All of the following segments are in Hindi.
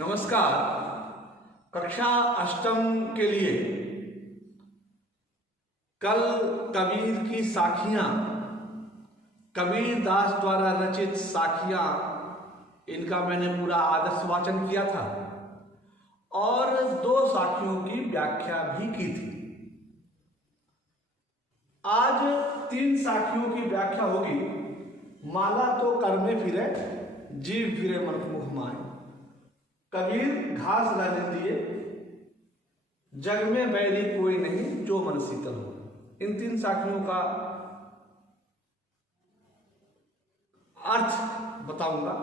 नमस्कार। कक्षा अष्टम के लिए कल कबीर की साखियां, कबीर दास द्वारा रचित साखियां, इनका मैंने पूरा आदर्श वाचन किया था और 2 साखियों की व्याख्या भी की थी। आज 3 साखियों की व्याख्या होगी। माला तो कर में फिरे, जीव फिरे मन मुख माए, कबीर घास राजन दिए, जग में बैरी कोई नहीं जो मन शीतल हो। इन 3 साखियों का अर्थ बताऊंगा,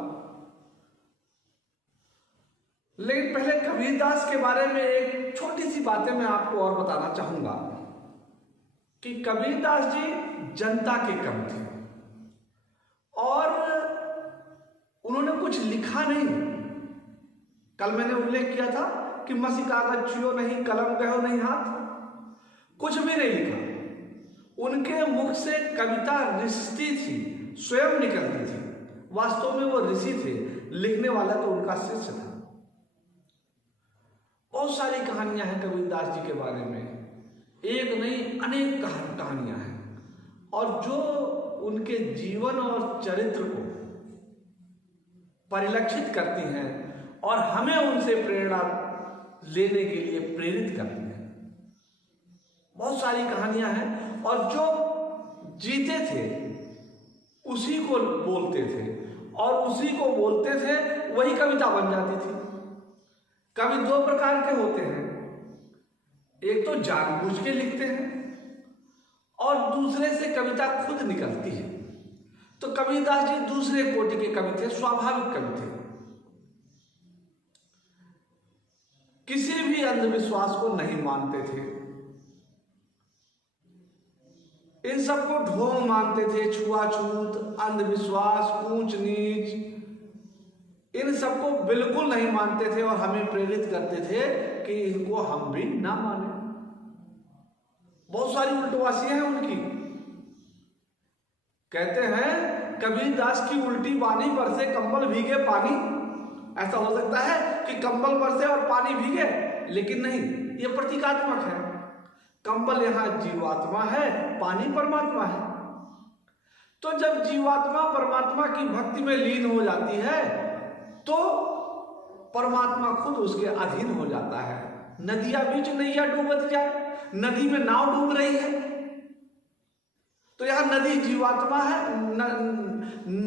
लेकिन पहले कबीरदास के बारे में एक छोटी सी बातें मैं आपको और बताना चाहूंगा कि कबीरदास जी जनता के कवि थे और उन्होंने कुछ लिखा नहीं। कल मैंने उल्लेख किया था कि मसी कागज छुओ नहीं, कलम गहो नहीं हाथ, कुछ भी नहीं लिखा। उनके मुख से कविता रिश्ती थी, स्वयं निकलती थी। वास्तव में वो ऋषि थे, लिखने वाला तो उनका शिष्य था। बहुत सारी कहानियां हैं कबीरदास जी के बारे में, एक नहीं अनेक कहानियां हैं, और जो उनके जीवन और चरित्र को परिलक्षित करती हैं और हमें उनसे प्रेरणा लेने के लिए प्रेरित करती हैं। बहुत सारी कहानियां हैं और जो जीते थे उसी को बोलते थे और उसी को बोलते थे, वही कविता बन जाती थी। कवि 2 प्रकार के होते हैं, एक तो जानबूझ के लिखते हैं और दूसरे से कविता खुद निकलती है। तो कबीरदास जी दूसरे कोटि के कवि थे, स्वाभाविक कवि थे। किसी भी अंधविश्वास को नहीं मानते थे, इन सबको ढोंग मानते थे। छुआछूत, अंधविश्वास, ऊंच नीच, इन सबको बिल्कुल नहीं मानते थे और हमें प्रेरित करते थे कि इनको हम भी ना माने। बहुत सारी उल्टवासियां हैं उनकी। कहते हैं कबीरदास की उल्टी बानी बरसे कंबल भीगे पानी। ऐसा हो सकता है कि कंबल बरसे और पानी भीगे, लेकिन नहीं, यह प्रतीकात्मक है। कंबल यहां जीवात्मा है, पानी परमात्मा है। तो जब जीवात्मा परमात्मा की भक्ति में लीन हो जाती है तो परमात्मा खुद उसके अधीन हो जाता है। नदियां बीच नैया डूबत जाए, नदी में नाव डूब रही है, तो यहां नदी जीवात्मा है,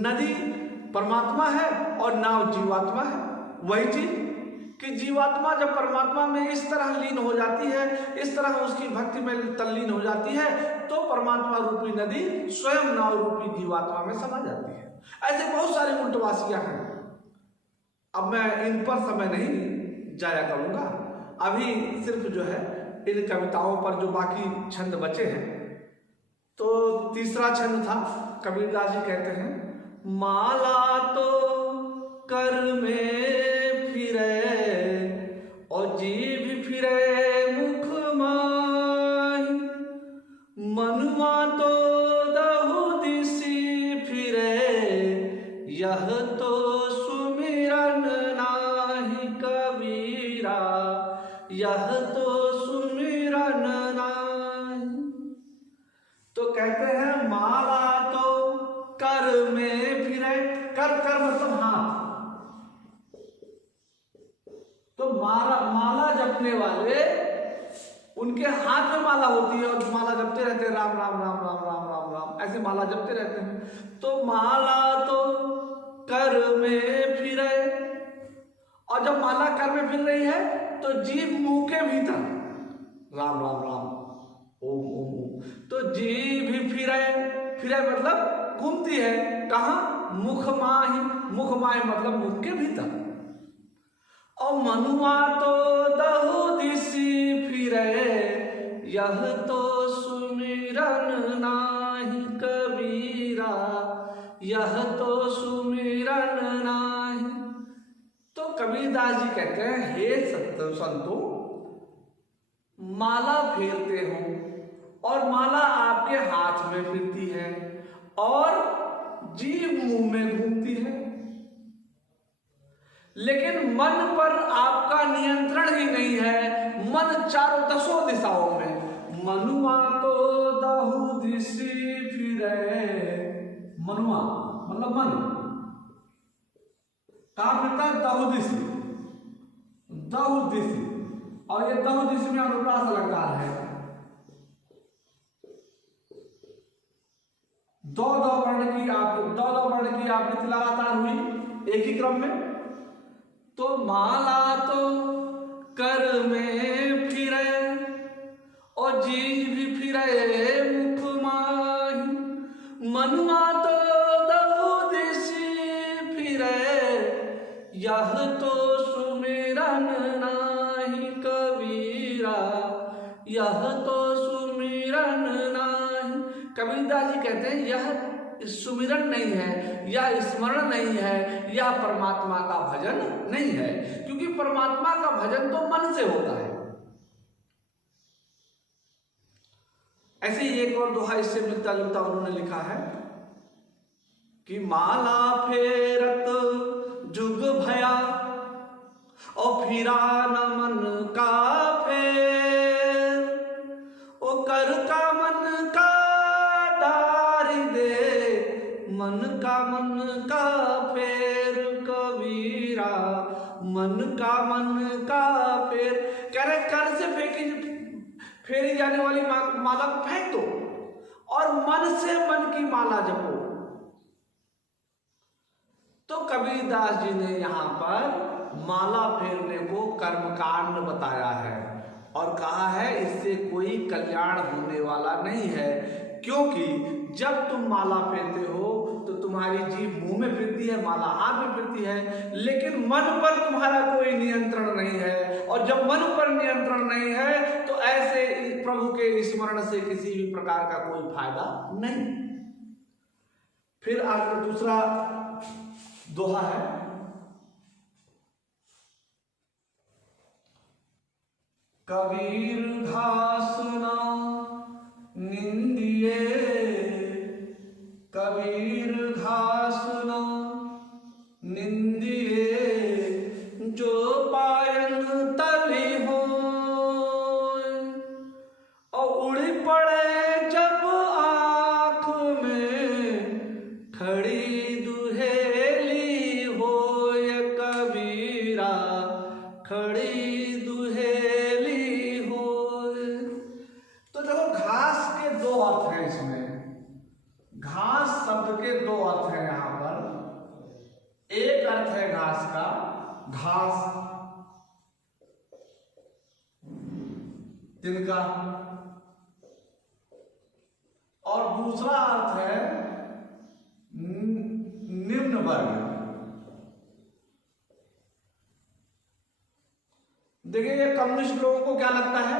नदी परमात्मा है और नाव जीवात्मा है। वही चीज कि जीवात्मा जब परमात्मा में इस तरह लीन हो जाती है, इस तरह उसकी भक्ति में तल्लीन हो जाती है, तो परमात्मा रूपी नदी स्वयं नाव रूपी जीवात्मा में समा जाती है। ऐसे बहुत सारी उल्टवासियां हैं। अब मैं इन पर समय नहीं जाया करूंगा, अभी सिर्फ जो है इन कविताओं पर जो बाकी छंद बचे हैं। तो तीसरा छंद था, कबीरदास जी कहते हैं, माला तो कर में फिरे और जीभ फिरे मुख माही, मनुआ तो दहु दिसी फिरे, यह तो सुमिरन नाही कबीरा, यह तो सुमिरन नाही। तो कहते हैं माला तो कर में फिरे, कर मतलब हाथ। तो माला जपने वाले, उनके हाथ में माला होती है और माला जपते रहते हैं, राम राम राम राम राम राम राम, ऐसे माला जपते रहते हैं। तो माला तो कर में फिरे, और जब माला कर में फिर रही है तो जीभ मुंह के भीतर राम राम राम ओम ओम ओम, तो जीभ भी फिरे मतलब घूमती है। कहां? मुख माही, मुख माही मतलब मुख के भीतर। और मनुआ तो दहु दिसी फिरे, यह तो सुमिरन नाही कबीरा, यह तो सुमिरन नाही। तो कबीरदास जी कहते हैं, हे संतो, माला फेरते हो और माला आपके हाथ में फिरती है और जीभ मुंह में घूमती है, लेकिन मन पर आपका नियंत्रण ही नहीं है। मन चारों दसों दिशाओं में, मनुआ तो दहु दिशि फिरे। मनुआ मतलब मन कहां फिरता है? दहु दिशि, दहु दिशि। और ये दहु दिशि में अनुप्रास अलंकार है। दो वर्ण की आवृत्ति लगातार हुई एक ही क्रम में। तो माला तो कर में फिरे और जीभ भी फिरे मुख माही। मनुआ तो दहु दिशि फिरे, यह तो सुमिरन नाही कबीरा, यह तो सुमिरन नाही। कबीरदास जी कहते हैं यह सुमिरन नहीं है, यह स्मरण नहीं है, यह परमात्मा का भजन नहीं है। क्योंकि परमात्मा का भजन तो मन से होता है। ऐसे ही एक और दोहा इससे मिलता जुलता उन्होंने लिखा है कि माला फेरत जुग भया और फिरा न मन का फेर, ओ कर का मन का दारी दे, मन का फेर कबीरा, मन का फेर। कह रहे कर से फेरी जाने वाली माला को फेंक दो और मन से मन की माला जपो। तो कबीरदास जी ने यहां पर माला फेरने को कर्मकांड बताया है और कहा है इससे कोई कल्याण होने वाला नहीं है। क्योंकि जब तुम माला फेरते हो तो तुम्हारी जीभ मुंह में फिरती है, माला हाथ में फिरती है, लेकिन मन पर तुम्हारा कोई नियंत्रण नहीं है। और जब मन पर नियंत्रण नहीं है तो ऐसे प्रभु के स्मरण से किसी भी प्रकार का कोई फायदा नहीं। फिर आगे दूसरा दोहा है, कबीर घास ना निंदिए, कबीर घास न निंदिए, जो पायन तली हो और उड़ी पड़े जब आंख में, खड़ी दुहेली हो ये कबीरा, खड़ी दुहेली हो। तो देखो घास के दो अर्थ हैं इसमें। घास शब्द के दो अर्थ हैं यहां पर। एक अर्थ है घास का, घास तिनका, और दूसरा अर्थ है निम्न वर्ग। देखिए ये कम्युनिस्ट लोगों को क्या लगता है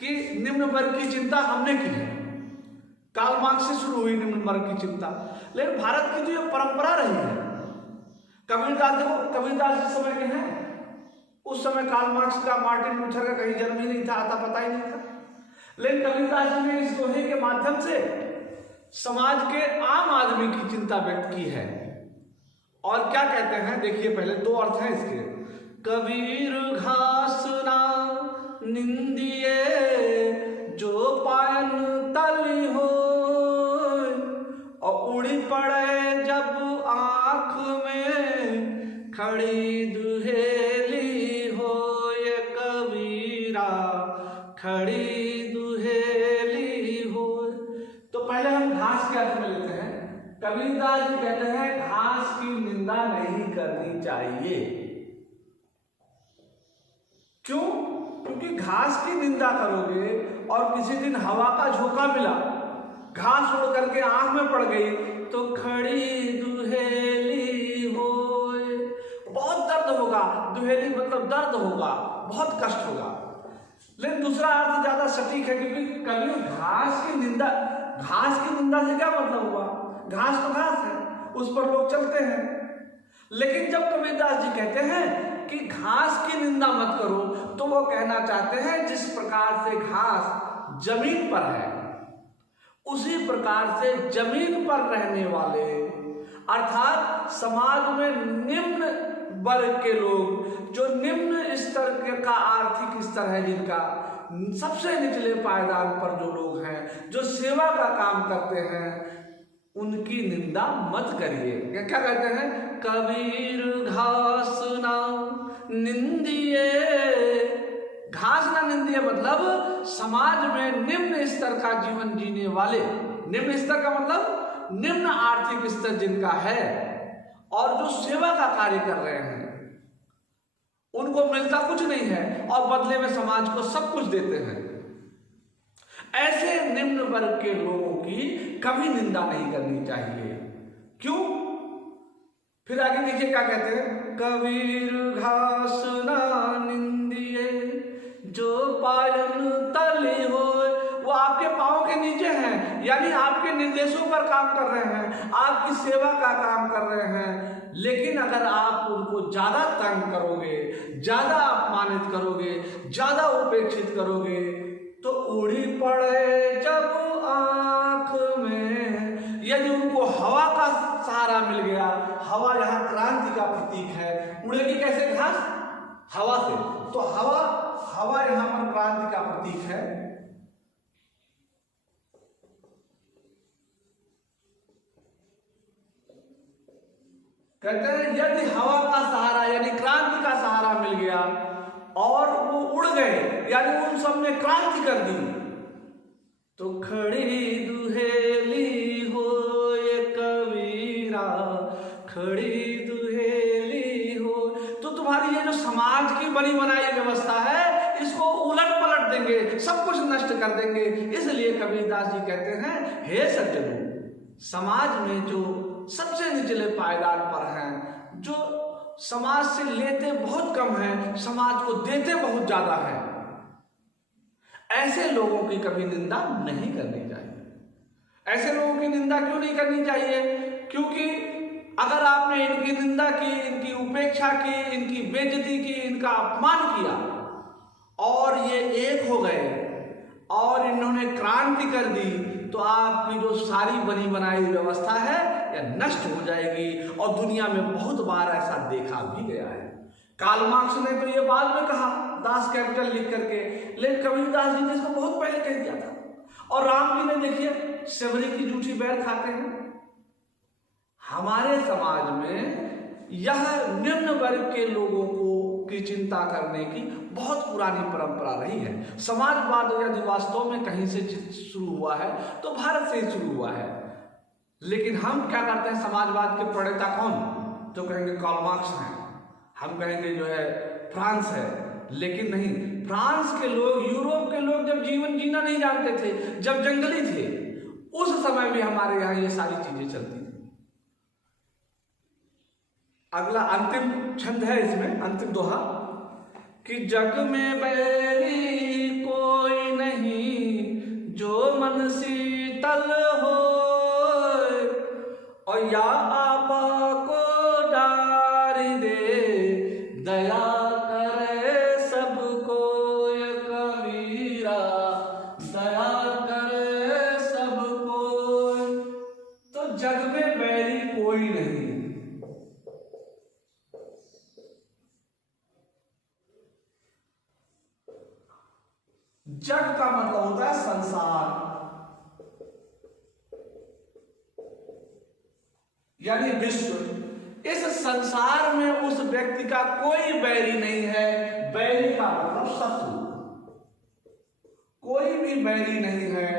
कि निम्न वर्ग की चिंता हमने की है। कार्ल मार्क्स से शुरू हुई निम्न वर्ग की चिंता, लेकिन भारत की जो ये परंपरा रही है, कबीरदास देखो कबीरदास जिस समय के हैं उस समय कार्ल मार्क्स का, मार्टिन लूथर का कहीं जन्म ही नहीं था, आता पता ही नहीं था। लेकिन कबीरदास जी ने इस दोहे के माध्यम से समाज के आम आदमी की चिंता व्यक्त की है। और क्या कहते हैं देखिए, पहले दो अर्थ हैं इसके। कबीर घास ना निंदिए, जो पायन तली हो और उड़ी पड़े जब आंख में, खड़ी दुहेली हो ये कबीरा, खड़ी दुहेली हो। तो पहले हम घास के अर्थ में लेते हैं। कबीरदास जी कहते हैं घास की निंदा नहीं करनी चाहिए। क्यों? क्योंकि घास की निंदा करोगे और किसी दिन हवा का झोंका मिला, घास उड़ करके आंख में पड़ गई, तो खड़ी दुहेली हो, बहुत दर्द होगा। दुहेली मतलब दर्द होगा, बहुत कष्ट होगा। लेकिन दूसरा अर्थ ज्यादा सटीक है, क्योंकि कभी घास की निंदा से क्या मतलब हुआ? घास तो घास है, उस पर लोग चलते हैं। लेकिन जब कबीरदास जी कहते हैं कि घास की निंदा मत करो, तो वो कहना चाहते हैं जिस प्रकार से घास जमीन पर है, उसी प्रकार से जमीन पर रहने वाले, अर्थात समाज में निम्न वर्ग के लोग, जो निम्न स्तर का आर्थिक स्तर है, जिनका सबसे निचले पायदान पर जो लोग हैं, जो सेवा का काम करते हैं, उनकी निंदा मत करिए। क्या कहते हैं? कबीर घास ना निंदिए। घास ना निंदिए मतलब समाज में निम्न स्तर का जीवन जीने वाले, निम्न स्तर का मतलब निम्न आर्थिक स्तर जिनका है और जो सेवा का कार्य कर रहे हैं, उनको मिलता कुछ नहीं है और बदले में समाज को सब कुछ देते हैं, ऐसे निम्न वर्ग के लोगों की कभी निंदा नहीं करनी चाहिए। क्यों? फिर आगे देखिए क्या कहते हैं, कबीर घास ना निंदिए जो पायन तले हो। वो आपके पांव के नीचे हैं, यानी आपके निर्देशों पर काम कर रहे हैं, आपकी सेवा का काम कर रहे हैं, लेकिन अगर आप उनको ज्यादा तंग करोगे, ज्यादा अपमानित करोगे, ज्यादा उपेक्षित करोगे, तो उड़ी पड़े जब आंख में। यदि उनको हवा का सहारा मिल गया, हवा यहाँ क्रांति का प्रतीक है, उड़ेगी कैसे घास? हवा से। तो हवा यहाँ पर क्रांति का प्रतीक है। कहते हैं यदि हवा का सहारा यानी क्रांति का सहारा मिल गया और वो उड़ गए, यानी उन सब ने क्रांति कर दी, तो खड़ी दुहेली हो ये कबीरा, खड़ी दुहेली हो। तो तुम्हारी ये जो समाज की बनी बनाई व्यवस्था है, इसको उलट पलट देंगे, सब कुछ नष्ट कर देंगे। इसलिए कबीरदास जी कहते हैं, हे सज्जनों, समाज में जो सबसे निचले पायदान पर हैं, जो समाज से लेते बहुत कम हैं, समाज को देते बहुत ज्यादा हैं, ऐसे लोगों की कभी निंदा नहीं करनी चाहिए। ऐसे लोगों की निंदा क्यों नहीं करनी चाहिए? क्योंकि अगर आपने इनकी निंदा की, इनकी उपेक्षा की, इनकी बेइज्जती की, इनका अपमान किया और ये एक हो गए और इन्होंने क्रांति कर दी, तो आपकी जो सारी बनी बनाई व्यवस्था है यह नष्ट हो जाएगी। और दुनिया में बहुत बार ऐसा देखा भी गया है। कार्ल मार्क्स ने तो ये बाद में कहा, दास कैपिटल लिख करके, लेकिन कबीरदास जी ने इसको बहुत पहले कह दिया था। और राम जी ने देखिए सेवरी की जूठी बैर खाते हैं। हमारे समाज में यह निम्न वर्ग के लोगों को की चिंता करने की बहुत पुरानी परंपरा रही है। समाजवाद यदि वास्तव में कहीं से शुरू हुआ है तो भारत से ही शुरू हुआ है। लेकिन हम क्या करते हैं, समाजवाद के प्रणेता कौन? तो कहेंगे कार्ल मार्क्स हैं, हम कहेंगे जो है फ्रांस है। लेकिन नहीं, फ्रांस के लोग, यूरोप के लोग जब जीवन जीना नहीं जानते थे, जब जंगली थे, उस समय भी हमारे यहाँ ये सारी चीजें चलती थी। अगला अंतिम छंद है इसमें, अंतिम दोहा, कि जग में बैरी कोई नहीं जो मन शीतल हो, और या आपा को डारी दे, दया करे सबको ये कबीरा, दया करे सबको। तो जग में बैरी कोई नहीं। जग का मतलब होता है संसार, यानी विश्व। इस संसार में उस व्यक्ति का कोई बैरी नहीं है। बैरी का मतलब शत्रु, कोई भी बैरी नहीं है।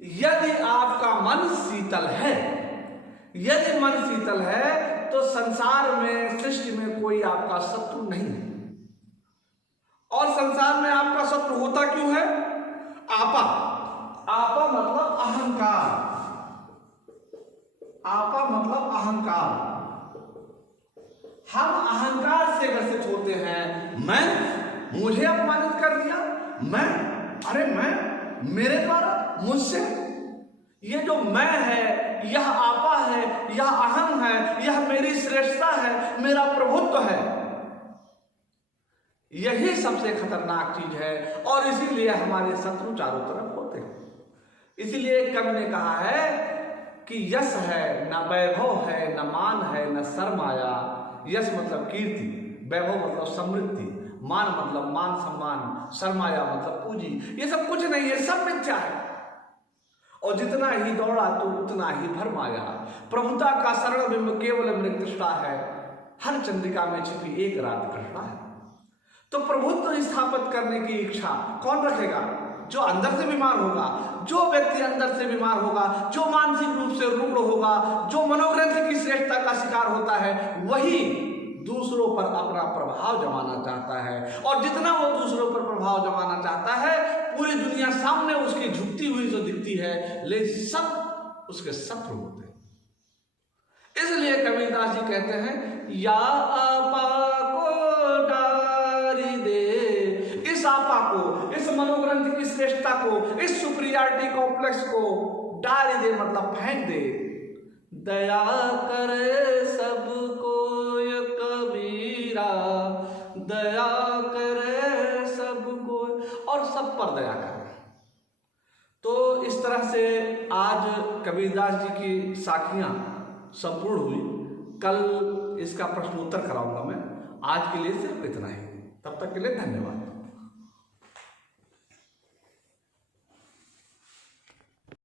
यदि आपका मन शीतल है, यदि मन शीतल है, तो संसार में, सृष्टि में कोई आपका शत्रु नहीं है। और संसार में आपका शत्रु होता क्यों है? आपा। आपा मतलब अहंकार, आपा मतलब अहंकार। हम अहंकार से ग्रसित होते हैं। मैं, मुझे अपमानित कर दिया, मैं, अरे मैं, मेरे द्वारा, मुझसे। ये जो मैं है, यह आपा है, यह अहम है, यह मेरी श्रेष्ठता है, मेरा प्रभुत्व है। यही सबसे खतरनाक चीज है और इसीलिए हमारे शत्रु चारों तरफ होते हैं। इसीलिए कवि ने कहा है कि यश है न वैभव है न मान है न सरमाया। यश मतलब कीर्ति, वैभव मतलब समृद्धि, मान मतलब मान सम्मान, सरमाया मतलब पूंजी, ये सब कुछ नहीं है, सब मिथ्या है। और जितना ही दौड़ा तो उतना ही भरमाया। प्रभुता का शरण बिंब केवल मृतृष्णा है, हर चंद्रिका में छिपी एक रात कृष्णा है। तो प्रभुत्व स्थापित करने की इच्छा कौन रखेगा? जो अंदर से बीमार होगा, जो व्यक्ति अंदर से बीमार होगा, जो मानसिक रूप से रुग्ण होगा, जो मनोग्रंथ की श्रेष्ठता का शिकार होता है, वही दूसरों पर अपना प्रभाव जमाना चाहता है। और जितना वो दूसरों पर प्रभाव जमाना चाहता है, पूरी दुनिया सामने उसकी झुकती हुई जो दिखती है, लेकिन सब उसके शत्रु होते हैं। इसलिए कबीरदास जी कहते हैं, या आपा को डारी दे, इस आपा को, इस मनोग्रंथ की श्रेष्ठता को, इस सुपीरियरिटी कॉम्प्लेक्स को डारी दे मतलब फेंक दे। दया करे सबको ये कबीरा, दया करे सबको और सब पर दया करे। तो इस तरह से आज कबीरदास जी की साखियां संपूर्ण हुई। कल इसका प्रश्न उत्तर कराऊंगा मैं। आज के लिए सिर्फ इतना ही। तब तक के लिए धन्यवाद।